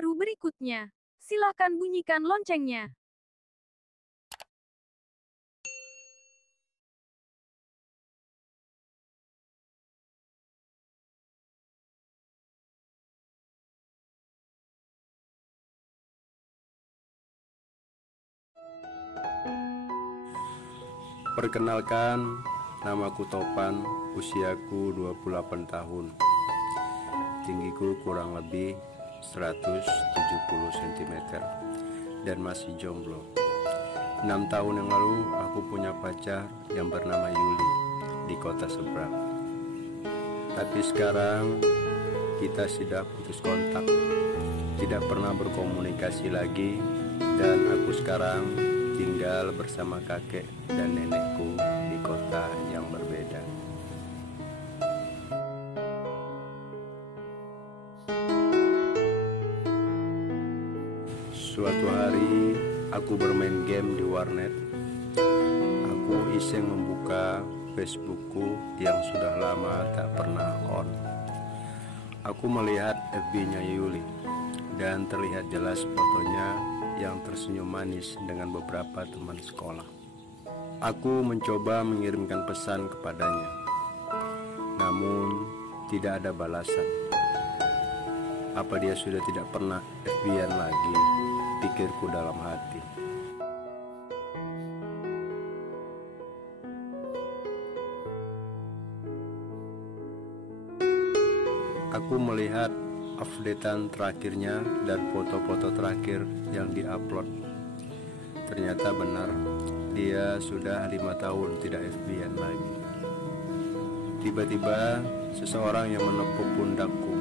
terbaru berikutnya. Silakan bunyikan loncengnya. Perkenalkan, namaku Topan, usiaku 28 tahun. Tinggiku kurang lebih 170 cm dan masih jomblo. 6 tahun yang lalu aku punya pacar yang bernama Yuli di kota seberang. Tapi sekarang kita sudah putus kontak, tidak pernah berkomunikasi lagi, dan aku sekarang tinggal bersama kakek dan nenekku di kota yang berbeda. Suatu hari aku bermain game di warnet. Aku iseng membuka Facebookku yang sudah lama tak pernah on. Aku melihat FB-nya Yuli dan terlihat jelas fotonya yang tersenyum manis dengan beberapa teman sekolah. Aku mencoba mengirimkan pesan kepadanya, namun tidak ada balasan. Apa dia sudah tidak pernah FB-an lagi, pikirku dalam hati. Aku melihat updatean terakhirnya dan foto-foto terakhir yang diupload. Ternyata benar, dia sudah 5 tahun tidak FB-an lagi. Tiba-tiba seseorang yang menepuk pundakku,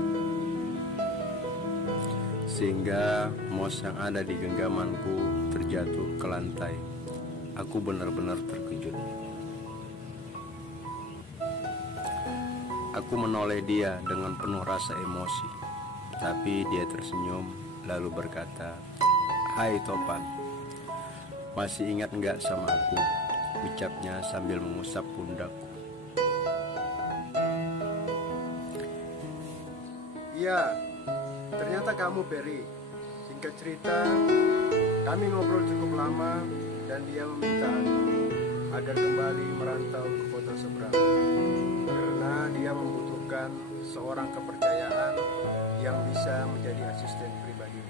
sehingga mouse yang ada di genggamanku terjatuh ke lantai. Aku benar-benar terkejut. Aku menoleh dia dengan penuh rasa emosi, tapi dia tersenyum lalu berkata, "Hai Topan, masih ingat enggak sama aku?" ucapnya sambil mengusap pundakku. "Iya, ternyata kamu Berry. Singkat cerita, kami ngobrol cukup lama dan dia meminta aku agar kembali merantau ke kota seberang karena dia membutuhkan seorang kepercayaan yang bisa menjadi asisten pribadi."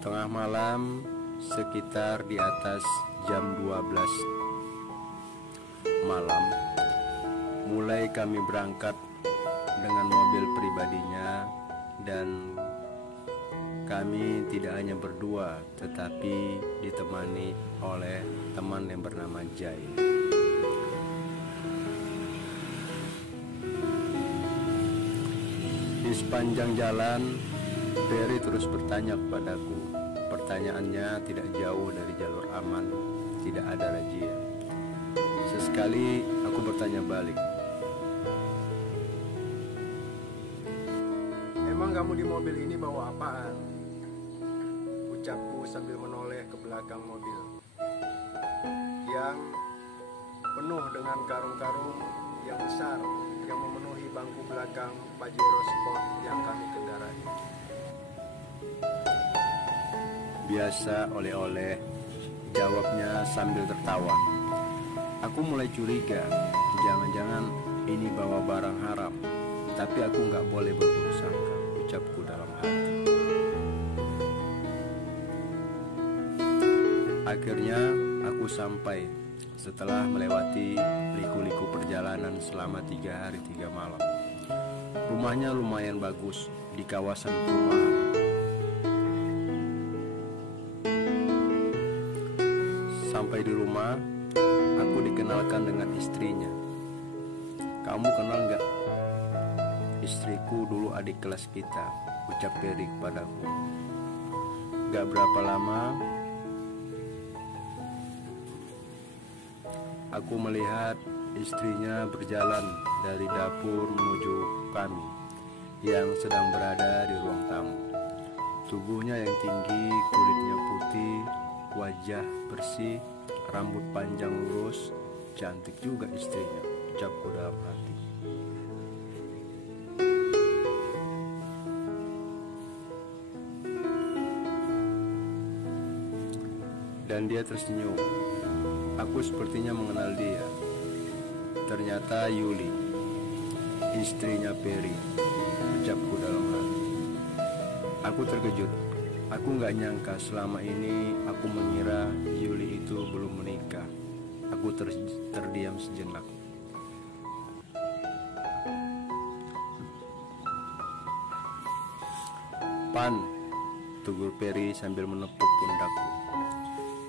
Tengah malam, sekitar di atas jam 12 malam, mulai kami berangkat dengan mobil pribadinya, dan kami tidak hanya berdua tetapi ditemani oleh teman yang bernama Jai. Di sepanjang jalan, Berry terus bertanya kepadaku. Pertanyaannya tidak jauh dari jalur aman, tidak ada razia. Sesekali aku bertanya balik, "Emang kamu di mobil ini bawa apaan?" ucapku sambil menoleh ke belakang mobil yang penuh dengan karung-karung yang besar yang memenuhi bangku belakang Pajero Sport yang kami kendarai. "Biasa oleh-oleh," jawabnya sambil tertawa. Aku mulai curiga, jangan-jangan ini bawa barang haram. Tapi aku nggak boleh berburuk sangka, ucapku dalam hati. Akhirnya aku sampai setelah melewati liku-liku perjalanan selama 3 hari 3 malam. Rumahnya lumayan bagus di kawasan perumahan. Sampai di rumah, aku dikenalkan dengan istrinya. "Kamu kenal nggak? Istriku dulu adik kelas kita," ucap Berry kepadaku. Gak berapa lama, aku melihat istrinya berjalan dari dapur menuju kami yang sedang berada di ruang tamu. Tubuhnya yang tinggi, kulitnya putih, wajah bersih, rambut panjang lurus, Cantik juga istrinya, ucapku dalam hati. Dan dia tersenyum. Aku sepertinya mengenal dia. Ternyata Yuli, istrinya Perry, ucapku dalam hati. Aku terkejut. Aku gak nyangka selama ini aku mengira Yuli itu belum menikah. Aku terdiam sejenak. Pan, tegur Perry sambil menepuk pundakku.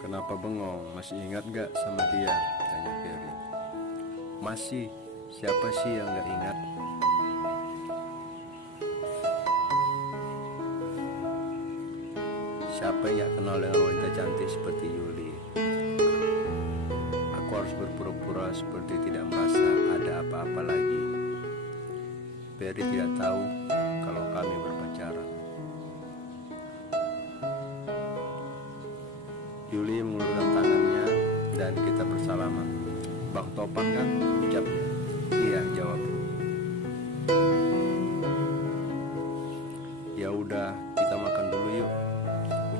Kenapa bengong? Masih ingat gak sama dia? Tanya Perry. Masih, siapa sih yang gak ingat? Siapa yang gak kenal dengan wanita cantik seperti Yuli? Aku harus berpura-pura seperti tidak merasa ada apa-apa lagi. Perry tidak tahu kalau kami berpacaran. Yuli mengulurkan tangannya dan kita bersalaman. Bang Topan kan? Ucapnya. Iya, jawabku. Ya udah, kita makan dulu yuk,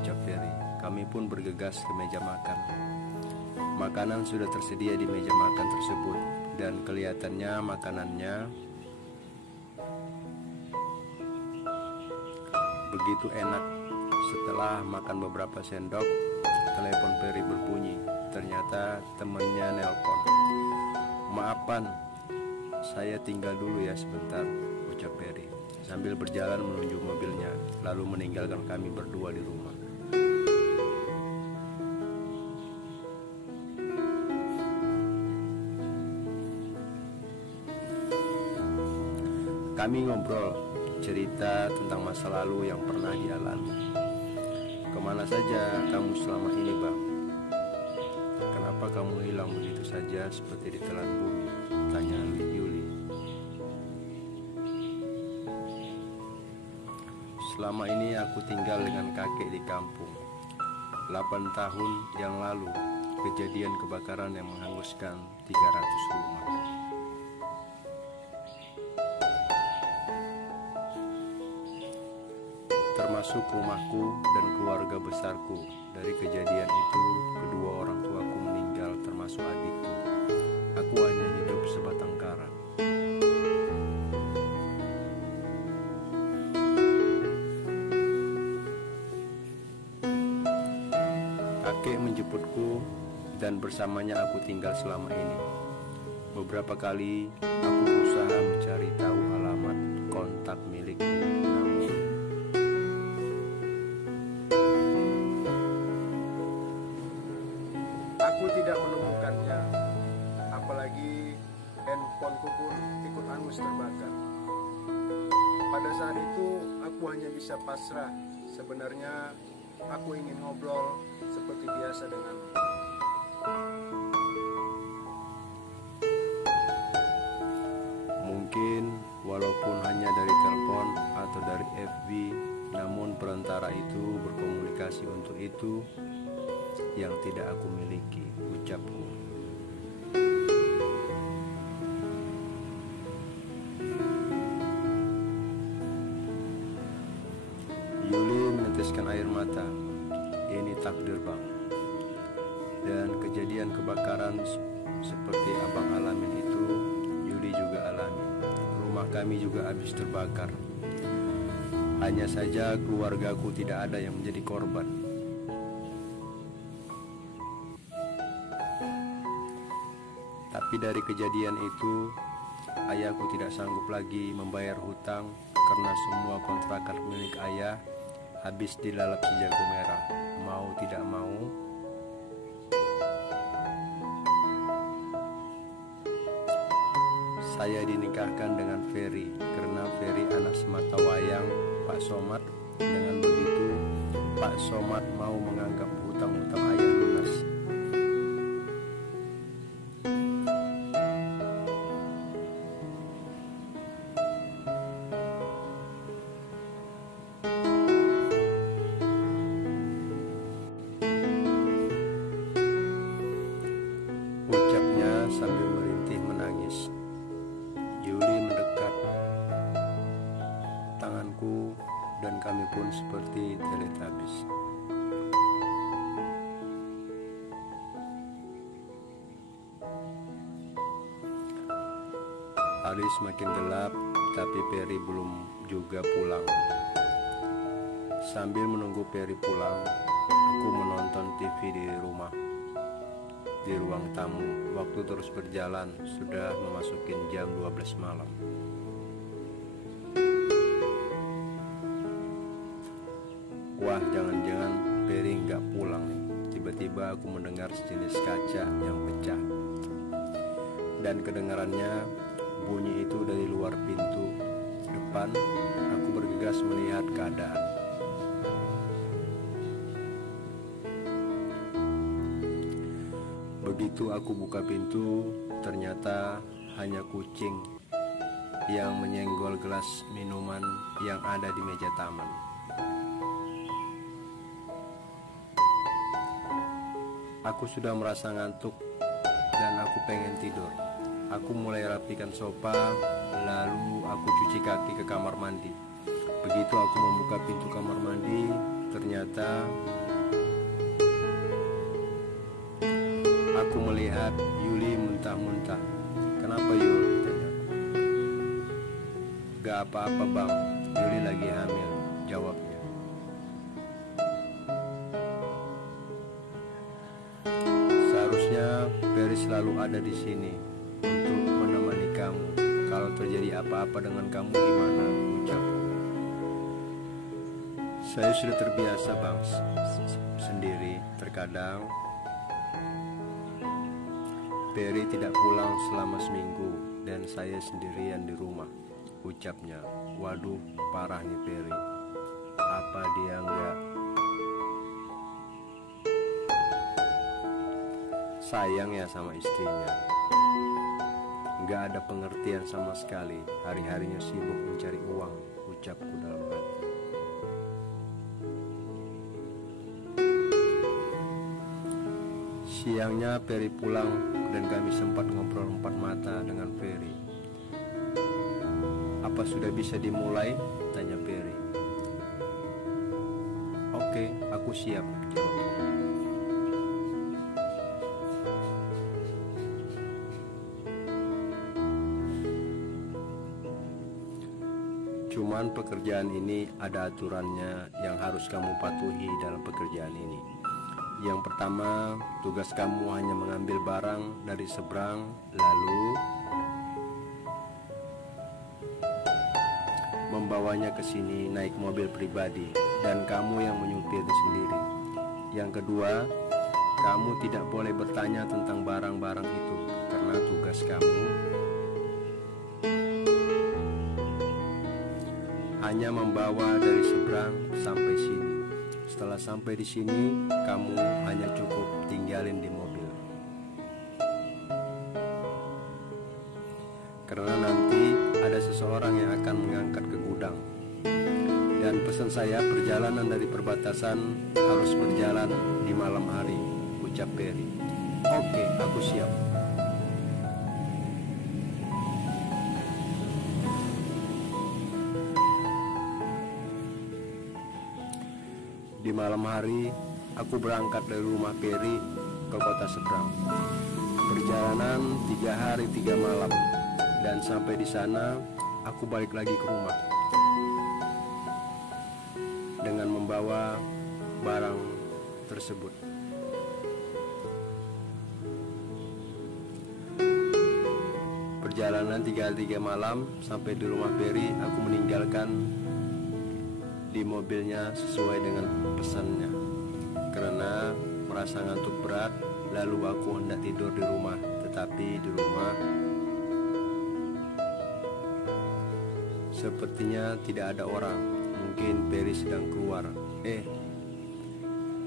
ucap Perry. Kami pun bergegas ke meja makan. Makanan sudah tersedia di meja makan tersebut dan kelihatannya makanannya begitu enak. Setelah makan beberapa sendok, telepon Perry berbunyi. Ternyata temannya nelpon. Maaf Pan, saya tinggal dulu ya sebentar, ucap Perry sambil berjalan menuju mobilnya, lalu meninggalkan kami berdua di rumah. Kami ngobrol, cerita tentang masa lalu yang pernah dialami. Kemana saja kamu selama ini Bang? Kenapa kamu hilang begitu saja seperti ditelan bumi? Tanya Yuli. Selama ini aku tinggal dengan kakek di kampung. 8 tahun yang lalu, kejadian kebakaran yang menghanguskan 300 rumah. Termasuk rumahku dan keluarga besarku. Dari kejadian itu, kedua orang tuaku meninggal termasuk adikku. Aku hanya hidup sebatang kara. Kakek menjemputku dan bersamanya aku tinggal selama ini. Beberapa kali aku berusaha mencari tahu alamat kontak milikku, namun aku tidak menemukannya. Apalagi handphoneku pun ikut hangus terbakar. Pada saat itu aku hanya bisa pasrah. Sebenarnya aku ingin ngobrol seperti biasa denganmu. mungkin walaupun hanya dari telepon atau dari FB, namun perantara itu berkomunikasi untuk itu yang tidak aku miliki, ucapku. Yuli meneteskan air mata. Ini takdir Bang. Dan kejadian kebakaran seperti Abang alamin itu, Yuli juga alami. Rumah kami juga habis terbakar. Hanya saja keluargaku tidak ada yang menjadi korban. Tapi dari kejadian itu, ayahku tidak sanggup lagi membayar hutang karena semua kontrakan milik ayah habis dilalap si jago merah. Mau tidak mau, saya dinikahkan dengan Ferry karena Ferry anak sematawayang Pak Somad. Dengan begitu, Pak Somad mau menganggap hutang-hutang ayah lunas. Ucapnya sambil Kami pun seperti teletabis. Hari semakin gelap, tapi Peri belum juga pulang. Sambil menunggu Peri pulang, aku menonton TV di rumah. Di ruang tamu, waktu terus berjalan, sudah memasuki jam 12 malam. Wah, jangan-jangan Peri nggak pulang nih. Tiba-tiba aku mendengar sejenis kaca yang pecah. Dan kedengarannya bunyi itu dari luar pintu depan. Aku bergegas melihat keadaan. Begitu aku buka pintu, ternyata hanya kucing yang menyenggol gelas minuman yang ada di meja taman. Aku sudah merasa ngantuk dan aku pengen tidur. Aku mulai rapikan sofa, lalu aku cuci kaki ke kamar mandi. Begitu aku membuka pintu kamar mandi, ternyata aku melihat Yuli muntah-muntah. "Kenapa Yul?" tanya. "Gak apa-apa bang, Yuli lagi hamil," jawabnya. Seharusnya Peri selalu ada di sini untuk menemani kamu. Kalau terjadi apa-apa dengan kamu gimana? Ucapku. Saya sudah terbiasa bang, sendiri. Terkadang Peri tidak pulang selama seminggu dan saya sendirian di rumah, ucapnya. Waduh, parah nih Peri. Apa dia enggak sayang ya sama istrinya? Enggak ada pengertian sama sekali. Hari-harinya sibuk mencari uang, ucapku dalam hati. Siangnya Peri pulang dan kami sempat ngobrol empat mata dengan Peri. "Apa sudah bisa dimulai?" tanya Peri. "Oke, aku siap," jawabku. Cuman pekerjaan ini ada aturannya yang harus kamu patuhi dalam pekerjaan ini. Yang pertama, tugas kamu hanya mengambil barang dari seberang, lalu membawanya ke sini naik mobil pribadi, dan kamu yang menyupirnya sendiri. Yang kedua, kamu tidak boleh bertanya tentang barang-barang itu, karena tugas kamu hanya membawa dari seberang sampai sini. Setelah sampai di sini, kamu hanya cukup tinggalin di mobil. Karena nanti ada seseorang yang akan mengangkat ke gudang. Dan pesan saya, perjalanan dari perbatasan harus berjalan di malam hari, ucap Peri. "Oke, aku siap." Di malam hari, aku berangkat dari rumah Peri ke kota seberang. Perjalanan 3 hari 3 malam, dan sampai di sana aku balik lagi ke rumah dengan membawa barang tersebut. Perjalanan 3 hari 3 malam sampai di rumah Peri, aku meninggalkan di mobilnya sesuai dengan pesannya. Karena merasa ngantuk berat, lalu aku hendak tidur di rumah. Tetapi di rumah sepertinya tidak ada orang. Mungkin Peri sedang keluar.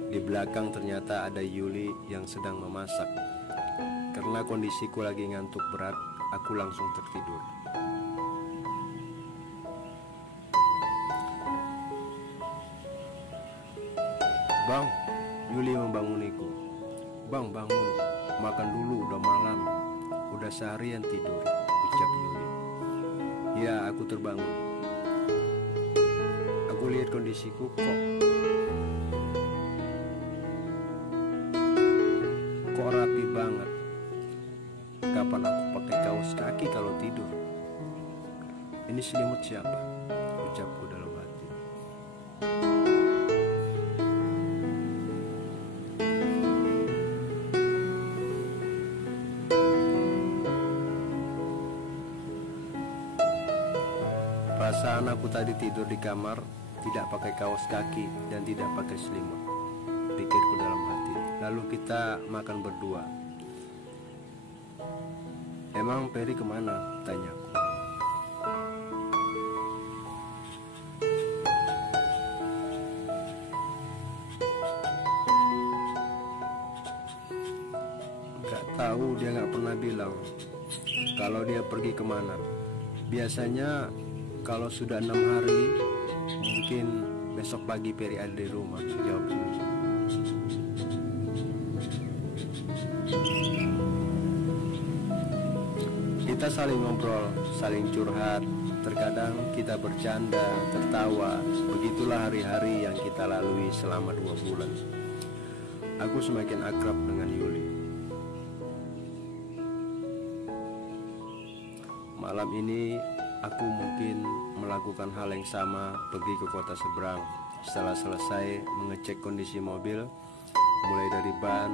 Di belakang ternyata ada Yuli yang sedang memasak. Karena kondisiku lagi ngantuk berat, aku langsung tertidur. "Bang," Yuli membanguniku. "Bang, bangun, makan dulu, udah malam. Udah seharian tidur," ucap Yuli. "Ya, aku terbangun." Aku Aku lihat kondisiku kok rapi banget. Kapan aku pakai kaos kaki kalau tidur? Ini selimut siapa? Ucapku dalam hati. Perasaan aku tadi tidur di kamar, tidak pakai kaos kaki dan tidak pakai selimut, pikirku dalam hati. Lalu kita makan berdua. Emang Peri kemana? Tanyaku. Gak tahu, dia gak pernah bilang kalau dia pergi kemana. Biasanya kalau sudah 6 hari, mungkin besok pagi Peri ada di rumah, jawabku. Kita saling ngobrol, saling curhat, terkadang kita bercanda, tertawa. Begitulah hari-hari yang kita lalui selama 2 bulan. Aku semakin akrab dengan Yuli. Malam ini aku mungkin melakukan hal yang sama, pergi ke kota seberang. Setelah selesai mengecek kondisi mobil, mulai dari ban,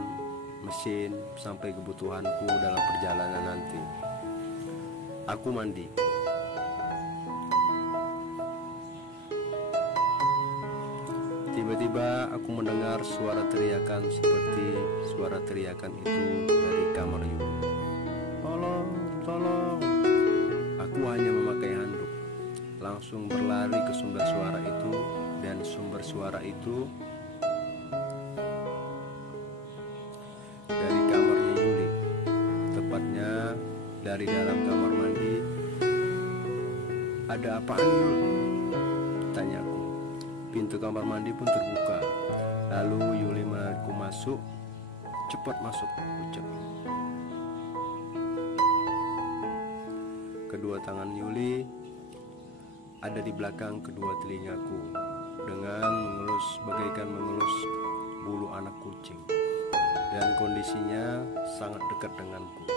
mesin, sampai kebutuhanku dalam perjalanan nanti. Aku mandi. Tiba-tiba aku mendengar suara teriakan seperti suara teriakan itu dari kamar Yuli. Tolong, tolong. Aku hanya memakai handuk, langsung berlari ke sumber suara itu, dan sumber suara itu dari kamarnya Yuli, tepatnya dari dalam kamar mandi. Ada apaan, Yul? Tanyaku. Pintu kamar mandi pun terbuka. Lalu Yuli menarikku masuk. Cepat masuk, ucap. Kedua tangan Yuli ada di belakang kedua telingaku, dengan bagaikan mengelus bulu anak kucing, dan kondisinya sangat dekat denganku.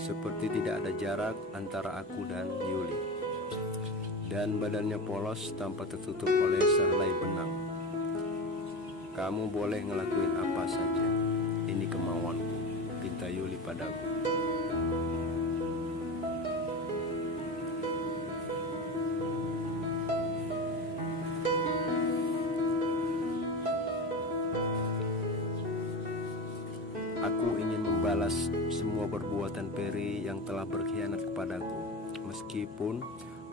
Seperti tidak ada jarak antara aku dan Yuli, dan badannya polos tanpa tertutup oleh sehelai benang. Kamu boleh ngelakuin apa saja, ini kemauanku, pinta Yuli padaku. Aku ingin membalas semua perbuatan Peri yang telah berkhianat kepadaku. Meskipun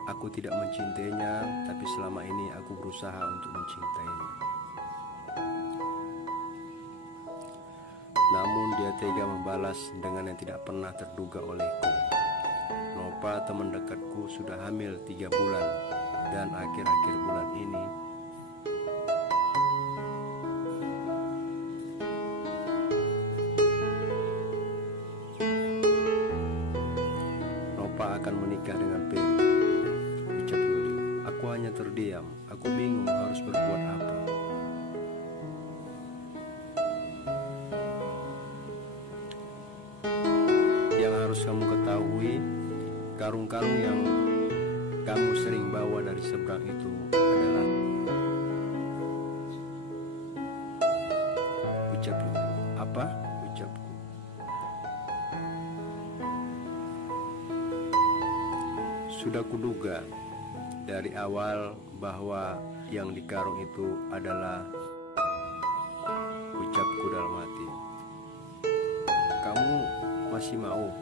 aku tidak mencintainya, tapi selama ini aku berusaha untuk mencintainya. Namun dia tega membalas dengan yang tidak pernah terduga olehku. Nova, teman dekatku, sudah hamil 3 bulan, dan akhir-akhir bulan ini akan menikah dengan Peri, ucap Yuli. Aku hanya terdiam. Aku bingung harus berbuat apa. Yang harus kamu ketahui, karung-karung yang kamu sering bawa dari seberang itu adalah, ucap Yuli. Apa? Ucapku. Sudah kuduga dari awal bahwa yang di karung itu adalah, ucapku dalam hati. Kamu masih mau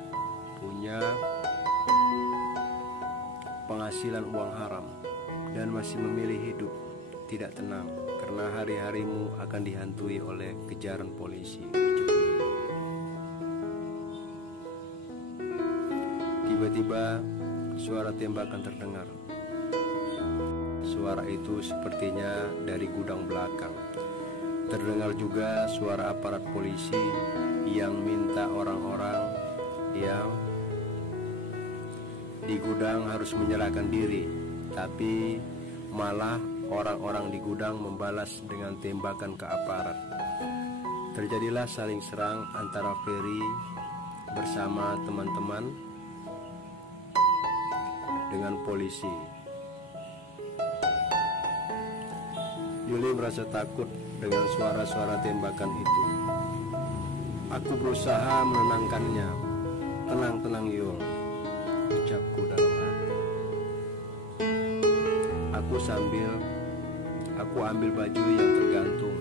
punya penghasilan uang haram dan masih memilih hidup tidak tenang karena hari-harimu akan dihantui oleh kejaran polisi, ucapku. Tiba-tiba suara tembakan terdengar. Suara itu sepertinya dari gudang belakang. Terdengar juga suara aparat polisi yang minta orang-orang yang di gudang harus menyerahkan diri, tapi malah orang-orang di gudang membalas dengan tembakan ke aparat. Terjadilah saling serang antara Ferry bersama teman-teman dengan polisi. Yuli merasa takut dengan suara-suara tembakan itu. Aku berusaha menenangkannya. "Tenang, Yul," ucapku dalam hati. Aku ambil baju yang tergantung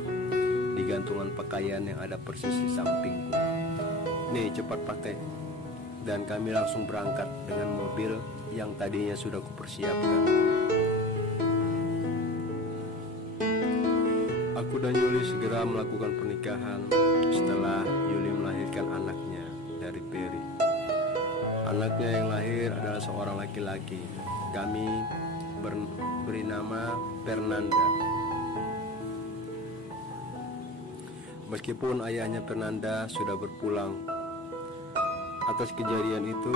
di gantungan pakaian yang ada persis di sampingku. "Nih, cepat pakai." Dan kami langsung berangkat dengan mobil yang tadinya sudah kupersiapkan. Aku dan Yuli segera melakukan pernikahan setelah Yuli melahirkan anaknya dari Ferry. Anaknya yang lahir adalah seorang laki-laki. Kami beri nama Fernanda. Meskipun ayahnya Fernanda sudah berpulang atas kejadian itu,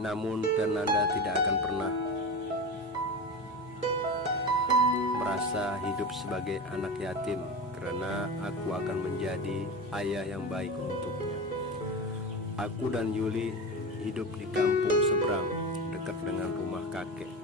namun Fernanda tidak akan pernah merasa hidup sebagai anak yatim, karena aku akan menjadi ayah yang baik untuknya. Aku dan Yuli hidup di kampung seberang dekat dengan rumah kakek.